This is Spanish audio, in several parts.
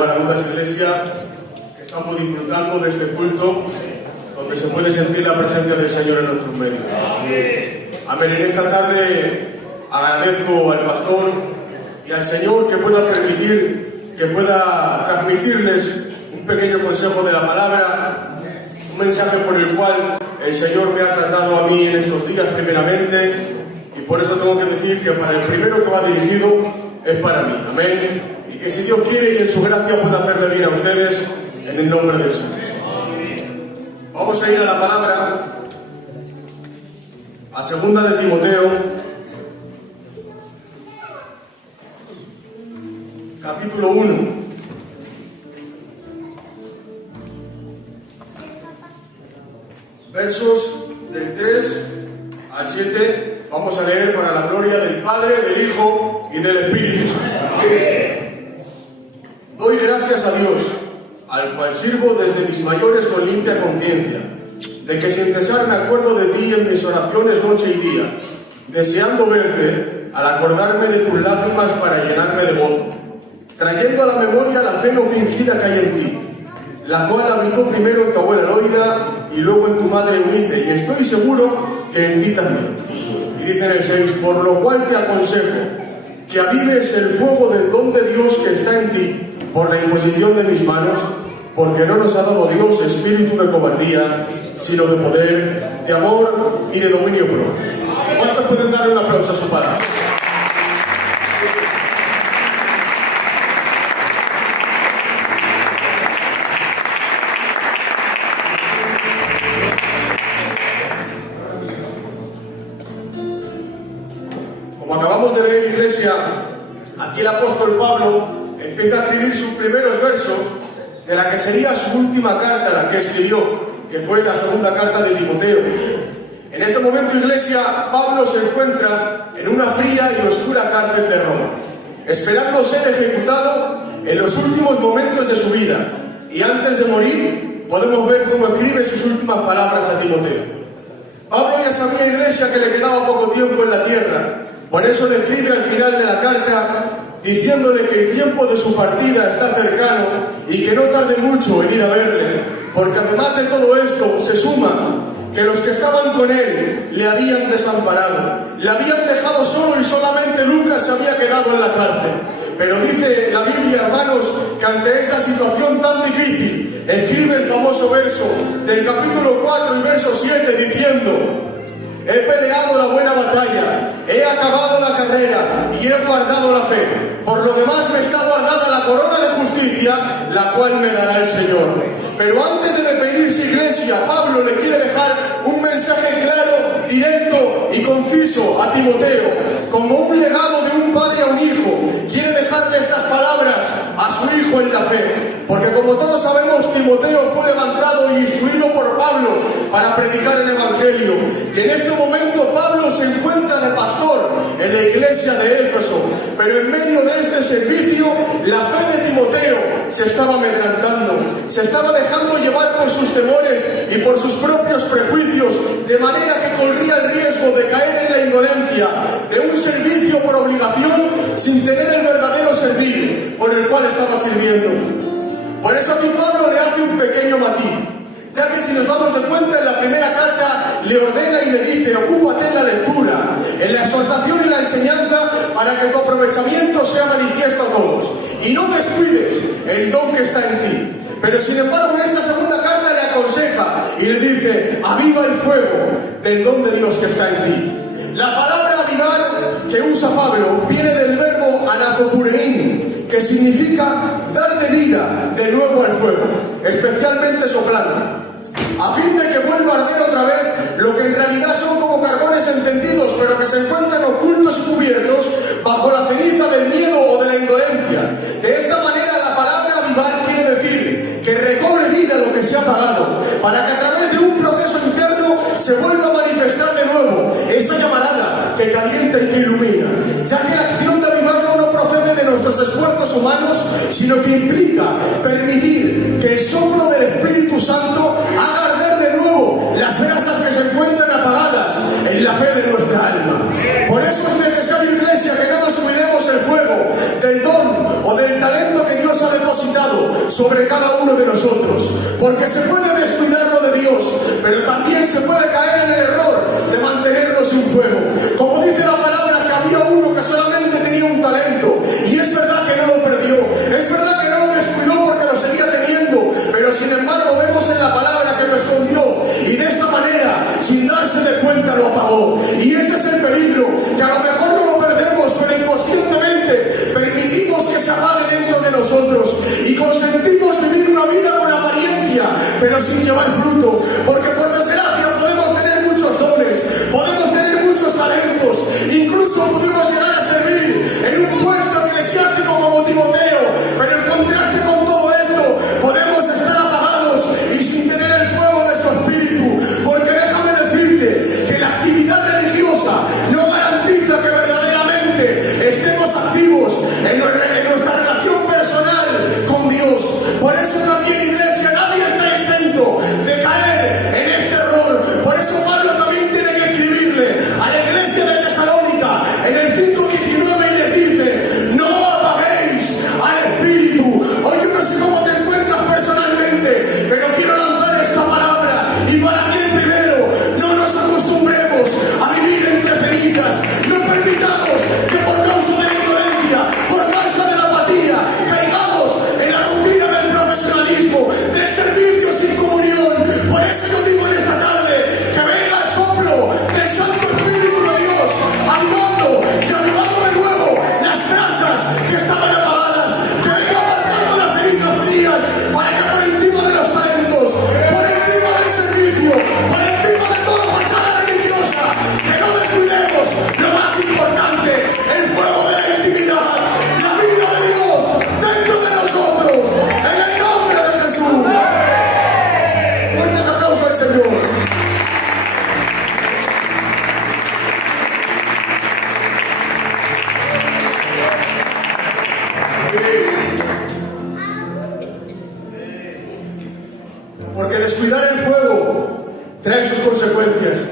lugar a dudas, Iglesia, que estamos disfrutando de este culto donde se puede sentir la presencia del Señor en nuestros medios. Amén. En esta tarde agradezco al pastor y al Señor que pueda permitir, que pueda transmitirles un pequeño consejo de la palabra, un mensaje por el cual el Señor me ha tratado a mí en estos días primeramente, y por eso tengo que decir que para el primero que va dirigido es para mí. Amén. Y que si Dios quiere y en su gracia pueda hacerle bien a ustedes en el nombre del Señor. Vamos a ir a la palabra, a 2 de Timoteo, capítulo 1. Versos del 3 al 7, vamos a leer para la gloria del Padre, del Hijo y del Espíritu Santo. Doy gracias a Dios, al cual sirvo desde mis mayores con limpia conciencia, de que sin cesar me acuerdo de ti en mis oraciones noche y día, deseando verte al acordarme de tus lágrimas para llenarme de gozo, trayendo a la memoria la fe no fingida que hay en ti, la cual habitó primero en tu abuela Loida y luego en tu madre Eunice, y estoy seguro que en ti también. Y dice en el 6, por lo cual te aconsejo que avives el fuego del don de Dios que está en ti por la imposición de mis manos, porque no nos ha dado Dios espíritu de cobardía, sino de poder, de amor y de dominio propio. ¿Cuántos pueden darle un aplauso a su palabra? Como acabamos de leer, Iglesia, aquí el apóstol Pablo empieza a escribir sus primeros versos de la que sería su última carta, la que escribió, que fue la segunda carta de Timoteo. En este momento, Iglesia, Pablo se encuentra en una fría y oscura cárcel de Roma, esperando ser ejecutado en los últimos momentos de su vida. Y antes de morir, podemos ver cómo escribe sus últimas palabras a Timoteo. Pablo ya sabía, Iglesia, que le quedaba poco tiempo en la tierra. Por eso le escribe al final de la carta diciéndole que el tiempo de su partida está cercano y que no tarde mucho en ir a verle, porque además de todo esto se suma que los que estaban con él le habían desamparado, le habían dejado solo y solamente Lucas se había quedado en la cárcel. Pero dice la Biblia, hermanos, que ante esta situación tan difícil escribe el famoso verso del capítulo 4 y verso 7 diciendo: he peleado la buena batalla, he acabado la carrera y he guardado la fe. Por lo demás me está guardada la corona de justicia, la cual me dará el Señor. Pero antes de despedirse, Iglesia, Pablo le quiere dejar un mensaje claro, directo y conciso a Timoteo, como un legado de un padre a un hijo. Quiere dejarle estas palabras a su hijo en la fe, porque como todos sabemos, Timoteo fue levantado y instruido por Pablo para predicar el Evangelio. Y en este momento Pablo se encuentra de pastor en la iglesia de Éfeso, pero en medio de este servicio la fe de Timoteo se estaba amedrantando, se estaba dejando llevar por sus temores y por sus propios prejuicios, de manera que corría el riesgo de caer en la indolencia de un servicio por obligación sin tener el verdadero servir por el cual estaba sirviendo. Por eso aquí Pablo le hace un pequeño matiz, ya que si nos damos de cuenta, en la primera carta le ordena y le dice: ocúpate en la lectura, en la exhortación y la enseñanza, para que tu aprovechamiento sea manifiesto a todos, y no descuides el don que está en ti. Pero sin embargo, en esta segunda carta le aconseja y le dice: aviva el fuego del don de Dios que está en ti. La palabra avivar que usa Pablo viene del verbo anacopurein, que significa dar de vida de nuevo al fuego, especialmente soplando, a fin de que vuelva a arder otra vez lo que en realidad son como carbones encendidos, pero que se encuentran ocultos y cubiertos bajo la ceniza del miedo o de la indolencia. De esta manera, la palabra avivar quiere decir que recobre vida lo que se ha apagado, para que a través de un proceso interno se vuelva a manifestar de nuevo esa llamarada que calienta y que ilumina, ya que la acción de avivarlo no procede de nuestros esfuerzos humanos, sino que implica permitir que el soplo del Espíritu Santo haga arder de nuevo las brasas que se encuentran apagadas en la fe de nuestra alma. Por eso es necesario, Iglesia, que no descuidemos el fuego del don o del talento que Dios ha depositado se puede caer en el error de mantenerlo sin fuego. Como dice la palabra, que había uno que solamente tenía un talento, y es verdad que no lo perdió, es verdad que no lo descuidó porque lo seguía teniendo, pero sin embargo vemos en la palabra que lo escondió, y de esta manera, sin darse de cuenta, lo apagó. Y este es el peligro, que a lo mejor no lo perdemos, pero inconscientemente permitimos que se apague dentro de nosotros y consentimos vivir una vida con apariencia, pero sin llevar fruto, porque por desgracia podemos tener muchos dones, podemos tener muchos talentos, incluso podemos llegar a servir en un puesto eclesiástico como Timoteo, pero en contraste con todo esto podemos estar apagados y sin tener el fuego de su espíritu, porque déjame decirte que la actividad religiosa no garantiza que verdaderamente estemos activos en nuestra relación personal con Dios. Por eso también, iglesia, nadie está exento de caer en este error. Por eso Pablo también tiene que escribirle a la iglesia de Tesalónica en el 5:19 y les dice: no apaguéis al espíritu. Hoy yo no sé cómo te encuentras personalmente, pero quiero lanzar esta palabra, y para mí el primero: no nos acostumbremos a vivir entre cenizas. No permitamos que por causa de la indolencia, por causa de la apatía, caigamos en la rutina del profesionalismo, del servicio sin comunión. Por eso yo digo en esta tarde que venga el soplo del Santo Espíritu de Dios, avivando y avivando de nuevo las brasas que estaban apagadas, que venga apartando las cenizas frías, para que por encima de los talentos, por encima del servicio, por encima de toda fachada religiosa, que no descuidemos lo más importante, el fuego de la intimidad, la vida de Dios dentro de nosotros, en el nombre de Jesús. Fuertes aplausos al Señor. Porque descuidar el fuego trae sus consecuencias.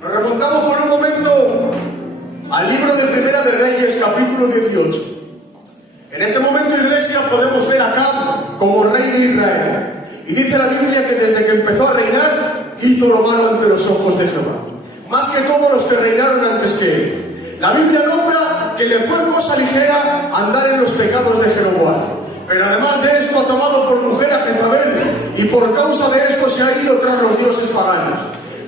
Nos remontamos por un momento al libro de Primera de Reyes, capítulo 18. En este momento, iglesia, podemos ver a Acab como rey de Israel. Y dice la Biblia que desde que empezó a reinar, hizo lo malo ante los ojos de Jehová, más que todos los que reinaron antes que él. La Biblia nombra que le fue cosa ligera andar en los pecados de Jeroboam. Pero además de esto, ha tomado por mujer a Jezabel, y por causa de esto se ha ido tras los dioses paganos.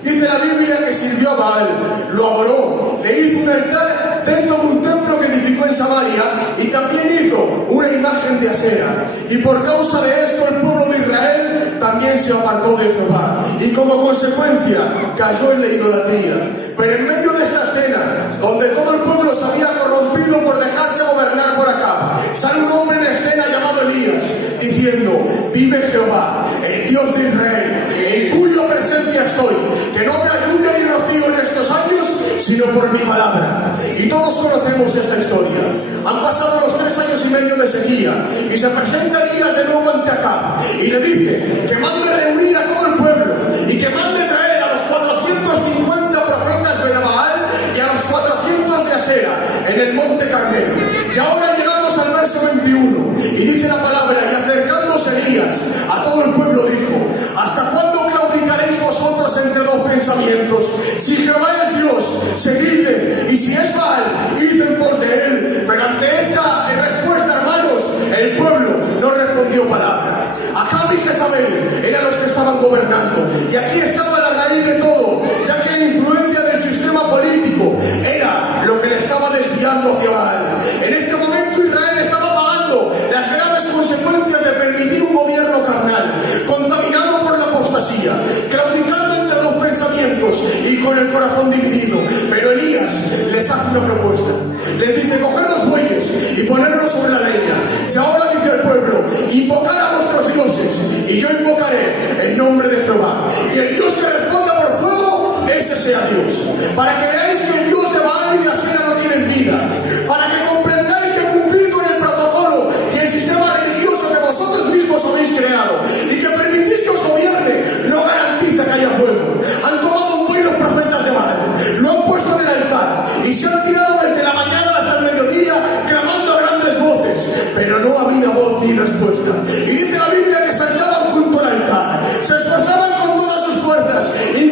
Dice la Biblia que sirvió a Baal, lo adoró, le hizo un altar dentro de un templo que edificó en Samaria, y también hizo una imagen de Asera. Y por causa de esto el pueblo de Israel también se apartó de Jehová, y como consecuencia cayó en la idolatría. Pero en medio de esta escena, donde todo el pueblo se había corrompido por dejarse gobernar por acá, sale un hombre en escena llamado Elías, diciendo: vive Jehová, el Dios de Israel, en cuya presencia estoy, que no habrá lluvia ni rocío en estos años, sino por mi palabra. Y todos conocemos esta historia. Han pasado los 3 años y medio de sequía, y se presenta Elías de nuevo ante Acab, y le dice que mande reunir a todo el pueblo, y que mande traer a los 450 profetas de Baal y a los 400 de Asera en el monte Carmelo. Y ahora llegamos al verso 21, y dice la palabra: y acercándose Elías a todo el pueblo dijo: ¿hasta cuándo claudicaréis vosotros entre dos pensamientos? Si Jehová es Dios, seguidle, y si es Baal, id en pos de él. Pero ante esta respuesta, hermanos, el pueblo no respondió palabra. Acab y Jezabel eran los que estaban gobernando, y aquí estaba la raíz de todo, ya que la influencia del sistema político era lo que le estaba desviando hacia Baal. En este momento Israel estaba pagando las graves consecuencias de permitir un gobierno carnal, contaminado por la apostasía, claudicando entre dos pensamientos y con el corazón dividido. Pero Elías les hace una propuesta. Les dice: coger los bueyes y ponerlos sobre la leña. Y ahora dice el pueblo: invocad a vuestros dioses, y yo invocaré el nombre de Jehová. Y el Dios que responda por fuego, ese sea Dios. Para que veáis que el Dios de Baal y de Asera no tienen vida. Para que comprendáis que cumplir con el protocolo y el sistema religioso que vosotros mismos habéis creado, y que permitís que os gobierne, no garantiza que haya fuego. Han tomado un buey los profetas de Baal, lo han puesto en el altar, y se han tirado desde la mañana hasta el mediodía clamando a grandes voces, pero no había voz ni respuesta. Y dice la Biblia que saltaban junto al altar, se esforzaban con todas sus fuerzas, y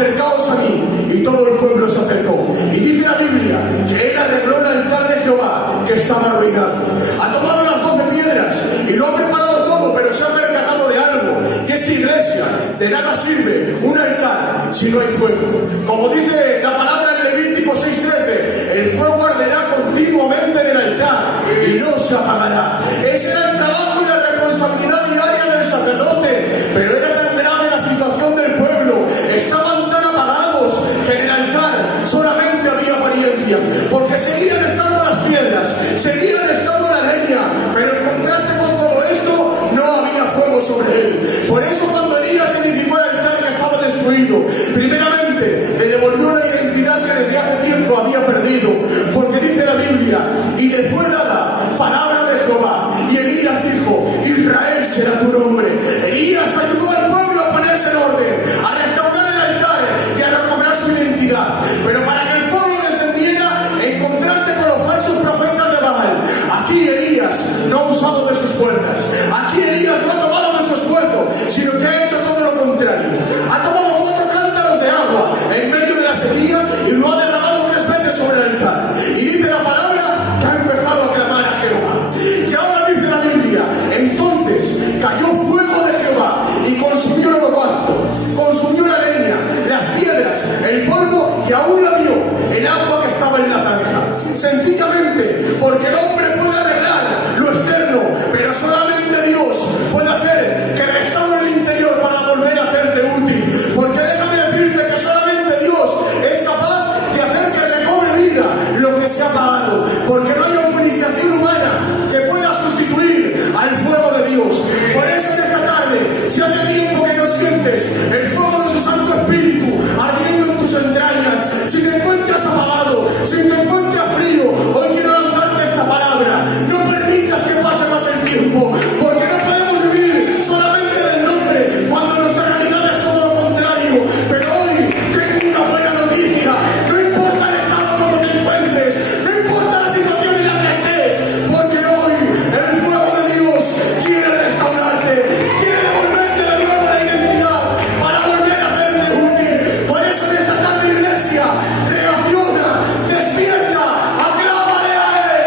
acercaos a mí. Y todo el pueblo se acercó. Y dice la Biblia que él arregló el altar de Jehová, que estaba arruinado. Ha tomado las 12 piedras y lo ha preparado todo, pero se ha percatado de algo. Y es que, iglesia, de nada sirve un altar si no hay fuego. Como dice la palabra en Levítico 6:13, el fuego arderá continuamente en el altar y no se apagará. Ese era el trabajo y la responsabilidad diaria del sacerdote, pero era tan grave la situación del pueblo, estaban tan apagados que en el altar solamente había apariencia, porque seguían estando las piedras, seguían estando la leña, pero en contraste con todo esto no había fuego sobre él. Por eso cuando Elías edificó el altar que estaba destruido, primeramente le devolvió la identidad que desde hace tiempo había perdido, porque dice la Biblia, y le fue dada palabra de Jehová, y Elías dijo, Israel será tu nombre. Elías ayudó al pueblo a ponerse en orden, a restaurar el altar y a recobrar su identidad, pero para que el pueblo descendiera en contraste con los falsos profetas de Baal, aquí Elías no ha usado de sus fuerzas, aquí Elías no ha tomado de su esfuerzo, sino que ha hecho todo lo contrario. Ha tomado 4 cántaros de agua en medio de la sequía y lo ha derramado 3 veces sobre el altar. Y dice la palabra que ha empezado a clamar a Jehová. Y ahora dice la Biblia, entonces cayó fuego de Jehová y consumió el holocausto, consumió la leña, las piedras, el polvo y aún la vio el agua que estaba en la zanja. Sencillamente porque el hombre puede arreglar lo externo, pero solamente Dios puede hacer que restaure el interior para volver a hacerte útil. Porque déjame decirte que solamente Dios es capaz de hacer que recobre vida lo que se ha apagado, porque no hay administración humana que pueda sustituir al fuego de Dios. Por eso en esta tarde, si hace tiempo que no sientes el fuego de su Santo Espíritu ardiendo en tus entrañas, si te encuentras apagado, si te encuentras frío, hoy quiero lanzarte esta palabra: no permitas que pase más el tiempo, porque no podemos vivir solamente del nombre cuando nuestra realidad es todo lo contrario. Pero hoy tengo una buena noticia: no importa el estado como te encuentres, no importa la situación en la que estés, porque hoy el fuego de Dios quiere restaurarte, quiere devolverte de nuevo la identidad para volver a hacerte útil. Por eso en esta tarde, iglesia, reacciona, despierta, aclámale a Él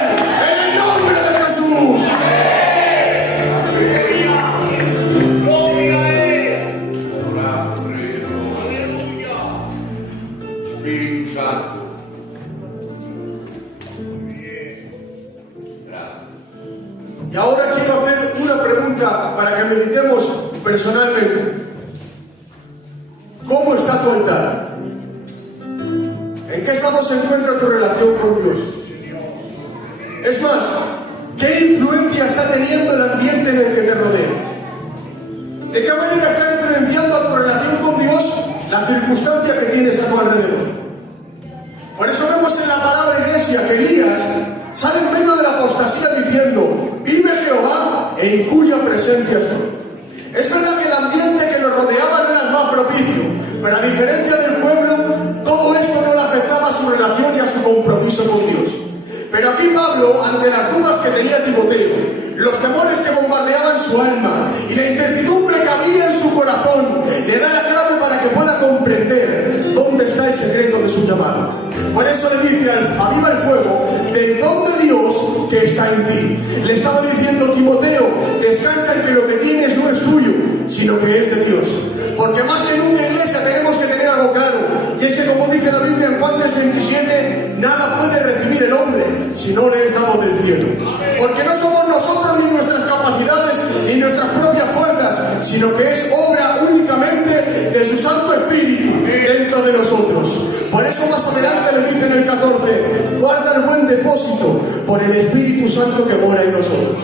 en el nombre de Jesús. Gloria a Él. Aleluya. Espíritu Santo. Muy bien. Gracias. Y ahora quiero hacer una pregunta para que meditemos personalmente. ¿Cómo está tu altar? ¿En qué estado se encuentra tu relación con Dios? Es más, ¿qué influencia está teniendo el ambiente en el que te rodea? ¿De qué manera está influenciando a tu relación con Dios la circunstancia que tienes a tu alrededor? Por eso vemos en la palabra, iglesia, que Elías sale en medio de la apostasía diciendo: vive Jehová en cuya presencia estoy. Es verdad que el ambiente que nos rodeaba no era el más propicio, pero a diferencia del pueblo, todo esto no le afectaba a su relación y a su compromiso con Dios. Pero aquí Pablo, ante las dudas que tenía Timoteo, los temores que bombardeaban su alma y la incertidumbre que había en su corazón, le da la clave para que pueda comprender dónde está el secreto de su llamado. Por eso le dice: aviva el fuego del don de Dios que está en ti. Le estaba diciendo: Timoteo, descansa en que lo que tienes no es tuyo, sino que es de Dios. Porque más que nunca, iglesia, tenemos que tener algo claro, y es que, como dice la Biblia en Juan 3:27, nada puede recibir el hombre si no le es dado del cielo. Porque no somos nosotros ni nuestras capacidades ni nuestras propias fuerzas, sino que es obra únicamente de su Santo Espíritu dentro de nosotros. Por eso más adelante le dice en el 14: guarda el buen depósito por el Espíritu Santo que mora en nosotros.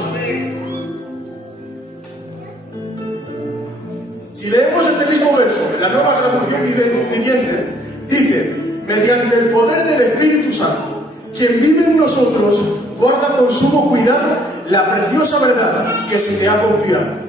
Si leemos este mismo verso en la Nueva Traducción Viviente, dice: mediante el poder del Espíritu Santo, quien vive en nosotros, guarda con sumo cuidado la preciosa verdad que se le ha confiado.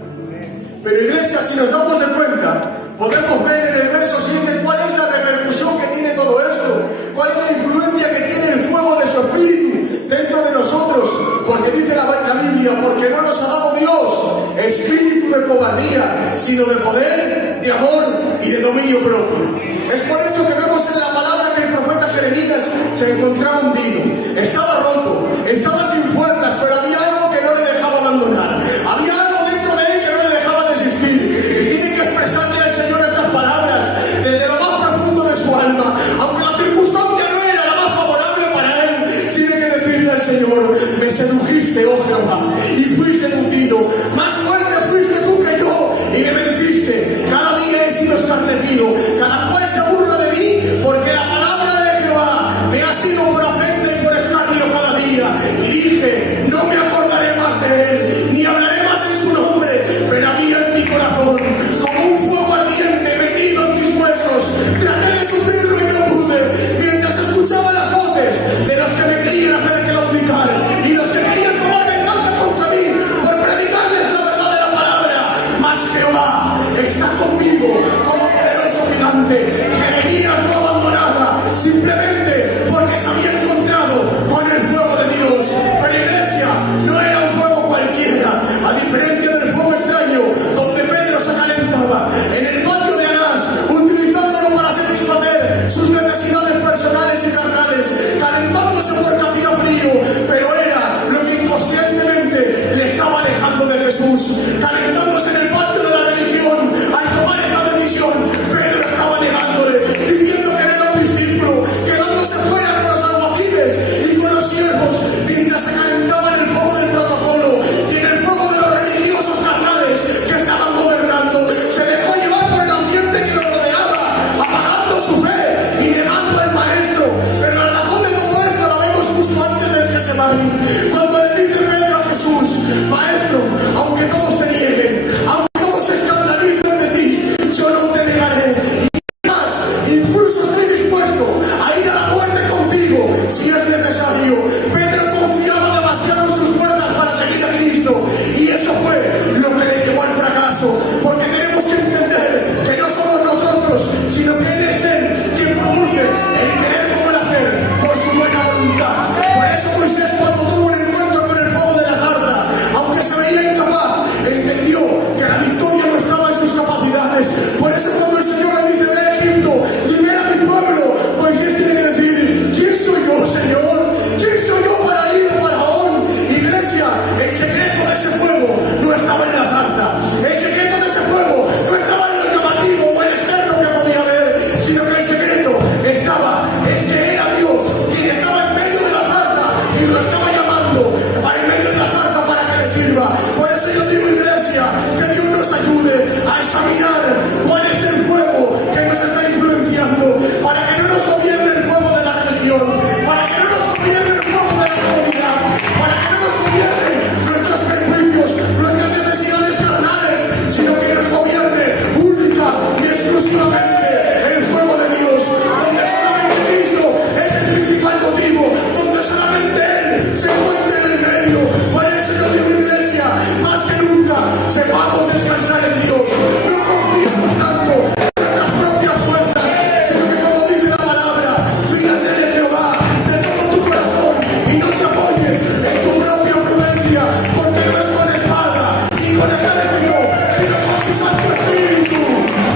Pero, iglesia, si nos damos de cuenta, podemos ver en el verso 7 cuál es la repercusión que tiene todo esto, cuál es la influencia que tiene el fuego de su Espíritu dentro de nosotros. Porque dice la Biblia: porque no nos ha dado Dios espíritu de cobardía, sino de poder, de amor y de dominio propio. Es por eso que vemos en la palabra que el profeta Jeremías se encontraba hundido, estaba roto, estaba sin fuerzas, pero había algo que no le dejaba abandonar, había algo dentro de él que no le dejaba desistir, y tiene que expresarle al Señor estas palabras desde lo más profundo de su alma. Aunque la circunstancia no era la más favorable para él, tiene que decirle al Señor: me sedujiste, oh Jehová, y fui seducido, más fuerte fuiste tú que yo, y me venciste. Cada día he sido escarnecido, cada cual se burla de mí, porque la palabra de Jehová me ha sido por afrenta y por escarnio cada día. Y dije: no me acordaré más de él, ni hablaré más en su nombre. Pero había en mi corazón como un fuego ardiente metido en mis huesos. Traté de sufrirlo y no pude, mientras escuchaba las voces de los que me querían hacer claudicar y los que querían tomar venganza contra mí por predicarles la verdad de la palabra. Mas Jehová está conmigo como poderoso gigante. Jeremías no abandonaba, simplemente porque se había encontrado con el fuego de Dios. Pero iglesia, no era un fuego cualquiera, a diferencia del fuego extraño donde Pedro se calentaba en el patio de Anás, utilizándolo para satisfacer sus necesidades personales y carnales, calentándose porque hacía frío, pero era lo que inconscientemente le estaba alejando de Jesús, calentándose en el patio de la religión. Al tomar esta decisión, Pedro estaba negándole, diciendo que no era un discípulo, quedándose fuera con los alguaciles y con los siervos, mientras se calentaba en el fuego del protocolo y en el fuego de los religiosos carnales que estaban gobernando. Se dejó llevar por el ambiente que lo rodeaba, apagando su fe y negando al maestro. Pero la razón de todo esto la vemos justo antes del Getsemaní, cuando le dice Pedro a Jesús: maestro, aunque todos te nieguen, aunque todos se escandalicen de ti, yo no te negaré. Y más, incluso estoy dispuesto a ir a la muerte contigo si es necesario. Pedro confiaba demasiado en sus fuerzas para seguir a Cristo, y eso fue lo que le llevó al fracaso. Porque tenemos que entender que no somos nosotros, sino que Él es Él quien produce el querer como el hacer por su buena voluntad. Por eso Moisés, cuando tuvo un encuentro con el fuego de la zarza, aunque se veía incapaz, entendió que la victoria no estaba en sus capacidades. Por eso cuando el Señor le dice: ve a Egipto, libera a mi pueblo, Moisés tiene que decir: ¿quién soy yo, Señor? ¿Quién soy yo para ir a Faraón? Iglesia, el secreto de ese fuego no estaba en la zarza, el secreto de ese fuego no estaba en lo llamativo o el externo que podía ver, sino que el secreto es que era Dios quien estaba en medio de la zarza y lo estaba llamando para en medio de la zarza para que le sirva. Por eso yo digo, iglesia, que Dios nos ayude a examinar cuál es el fuego que nos está influenciando, para que no nos gobierne el fuego de la religión, para que no nos gobierne el fuego de la comunidad, para que no nos gobiernen nuestros prejuicios, nuestras necesidades carnales, sino que nos gobierne única y exclusivamente el fuego de Dios, donde solamente Cristo es el principal motivo, donde solamente Él se encuentra en el medio. Por eso yo digo, iglesia, más que nunca sepamos descansar en Dios, no confiemos tanto en nuestras propias fuerzas, sino que, como dice la palabra, fíjate de Jehová de todo tu corazón y no te apoyes en tu propia prudencia, porque no es con espada ni con ejército, sino con su Santo Espíritu,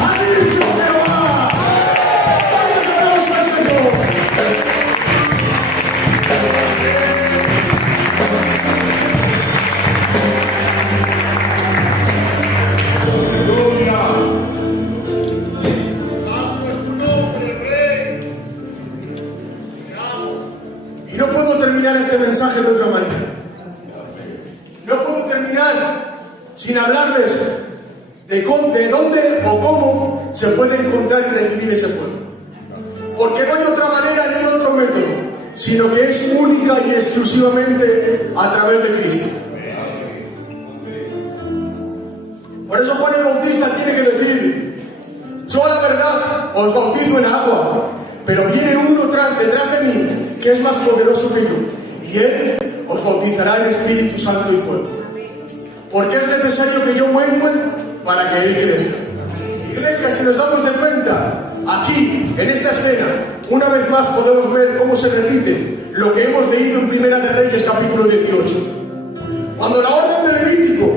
ha dicho Jehová. Fuertes aplausos al Señor. aleluya. Santo es tu nombre, Rey. Y no puedo terminar este mensaje de otra manera. No puedo terminar sin hablarles de dónde o cómo se puede encontrar y recibir ese fuego. Porque no hay otra manera ni otro método, sino que es única y exclusivamente a través de Cristo. Por eso Juan el Bautista tiene que decir: yo a la verdad os bautizo en agua, pero viene uno detrás de mí que es más poderoso que yo, y Él os bautizará en Espíritu Santo y fuego. Porque es necesario que yo muera para que Él crezca. Iglesia, si nos damos de cuenta, aquí, en esta escena, una vez más podemos ver cómo se repite lo que hemos leído en Primera de Reyes, capítulo 18. Cuando la orden de Levítico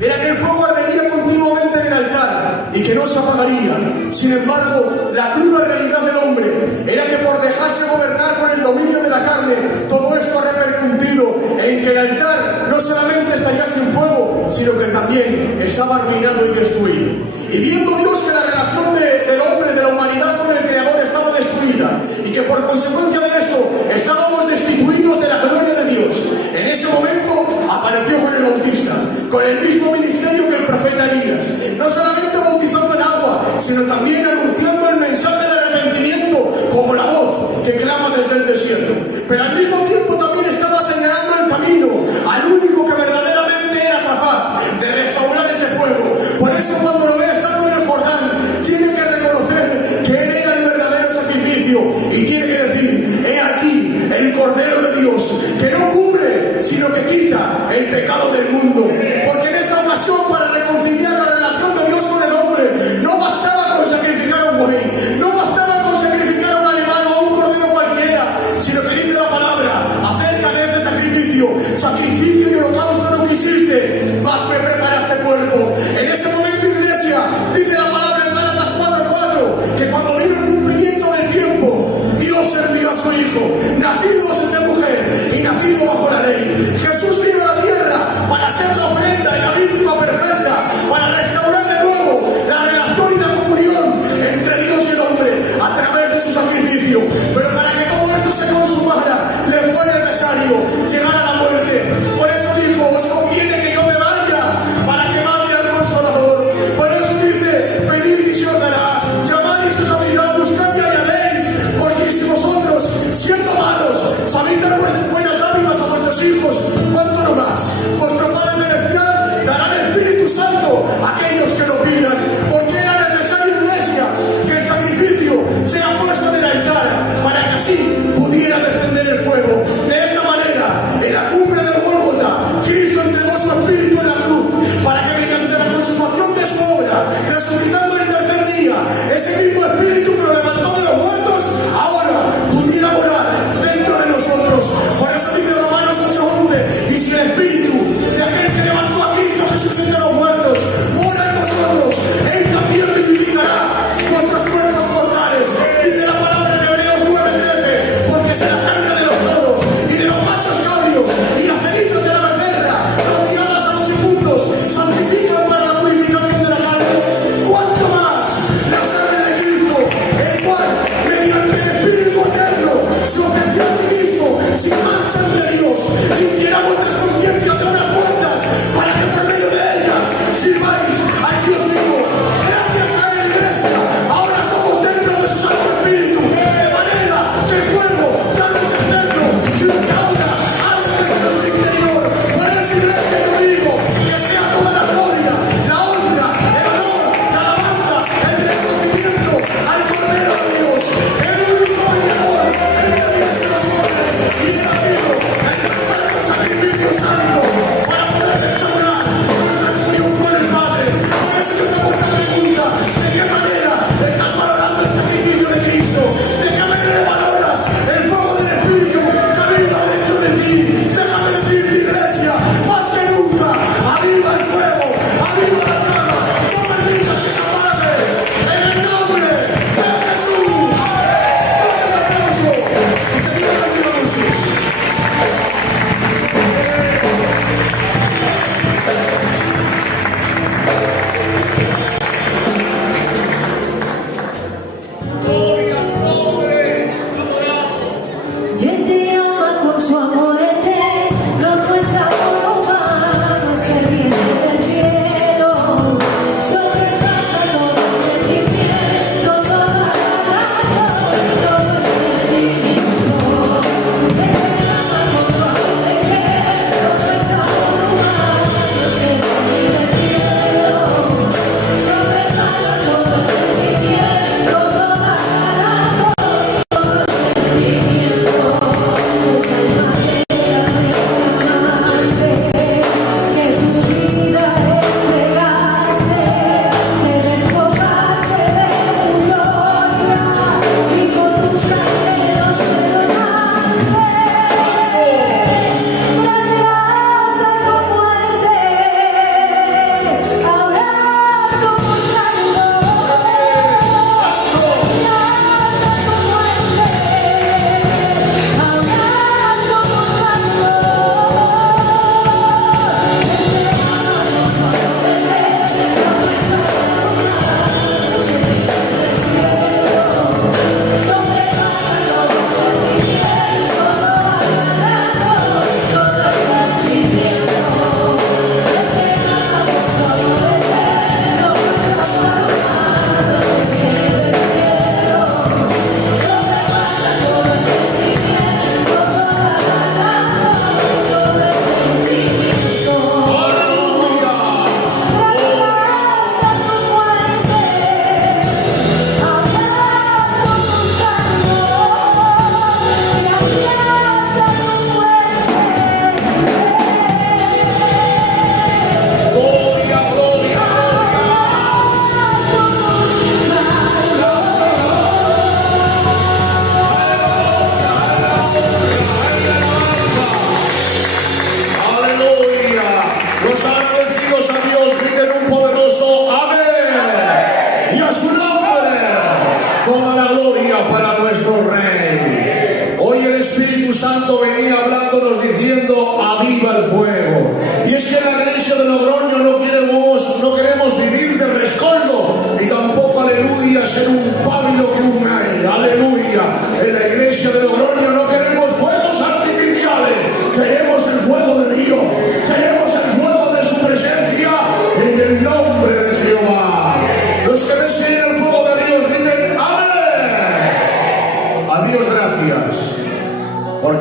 era que el fuego ardería continuamente en el altar y que no se apagaría, Sin embargo, la cruda realidad del hombre era que por dejarse gobernar por el dominio de la carne, todo esto ha repercutido en que el altar no solamente estaría sin fuego, sino que también estaba arruinado y destruido. Y viendo Dios que la relación del hombre, de la humanidad con el Creador estaba destruida, y que por consecuencia de esto estábamos destituidos de la gloria de Dios, en ese momento apareció Juan el Bautista, con el mismo ministerio que el profeta Elías, no solamente bautizando en agua, sino también anunciando el mensaje de arrepentimiento como la voz que clama desde el desierto. Pero al mismo tiempo también estaba señalando el camino al único que verdaderamente era capaz de restaurar ese fuego. Por eso cuando lo ve estando en el Jordán, tiene que reconocer que él era el verdadero sacrificio y tiene que decir: he aquí el Cordero de Dios, que no cubre, sino que quita el pecado del mundo. Porque en esta ocasión, para reconciliar la relación de Dios con el hombre, no bastaba con sacrificar a un buey, no bastaba con sacrificar a un animal o a un cordero cualquiera, sino que dice la palabra: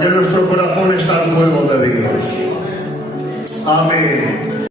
que en nuestro corazón está el fuego de Dios. Amén.